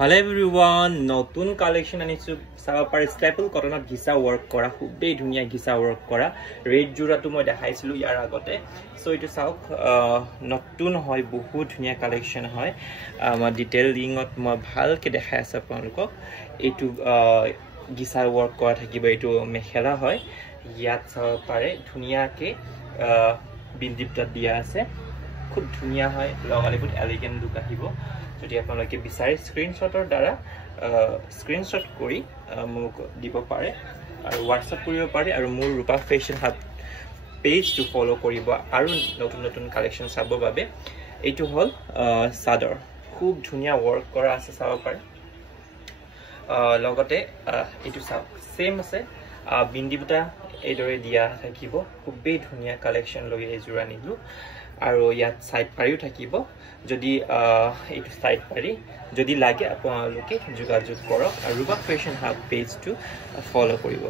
Hello everyone, নতুন collection আনিছো চাব পাৰি স্টেপল কটনত গিসা ওয়াৰ্ক কৰা খুবই ধুনিয়া গিসা ওয়াৰ্ক কৰা ৰেড জোড়াটো মই দেখাইছিলো ইয়াৰ আগতে সো এটো চাওক নতুন হয় বহুত ধুনিয়া কালেকশন হয় মই ডিটেইলিংত মই ভালকে দেখাই আছে আপোনালোকক এটো গিসা ওয়ার্ক করা থাকিব এটো মেখেলা হয় ইয়াত চাব পাৰে ধুনিয়াকে বিন্দিপটা দিয়া আছে খুব ধুনিয়া হয় লগালে বহুত এলিগেন্ট লুক আহিব যদি আপোনালোকে বিচাৰে স্ক্ৰিনশ্বটৰ দ্বাৰা স্ক্ৰিনশ্বট কৰি মোক দিব পাৰে আৰু WhatsApp কৰিব পাৰে আৰু মোৰ ৰূপা ফেশন হাব পেজটো ফলো কৰিব আৰু নতুন নতুন কালেকশন চাব বাবে এইটো হল চাদৰ খুব ধুনিয়া ওয়াৰ্ক কৰা আছে চাব পাৰে লগতে এইটো চাওক সেম আছে বিন্দিবটা এইদৰে দিয়া থাকিব খুবই ধুনিয়া কালেকশন লৈ এজোৰা নিলো আৰু ইয়াত সাইড পাৰিও থাকিব যদি এইটো সাইড পাৰি যদি লাগে আপোনালোকে যোগাযোগ কৰক আৰু ৰূপা ফেশন হাব পেজটো ফলো কৰিব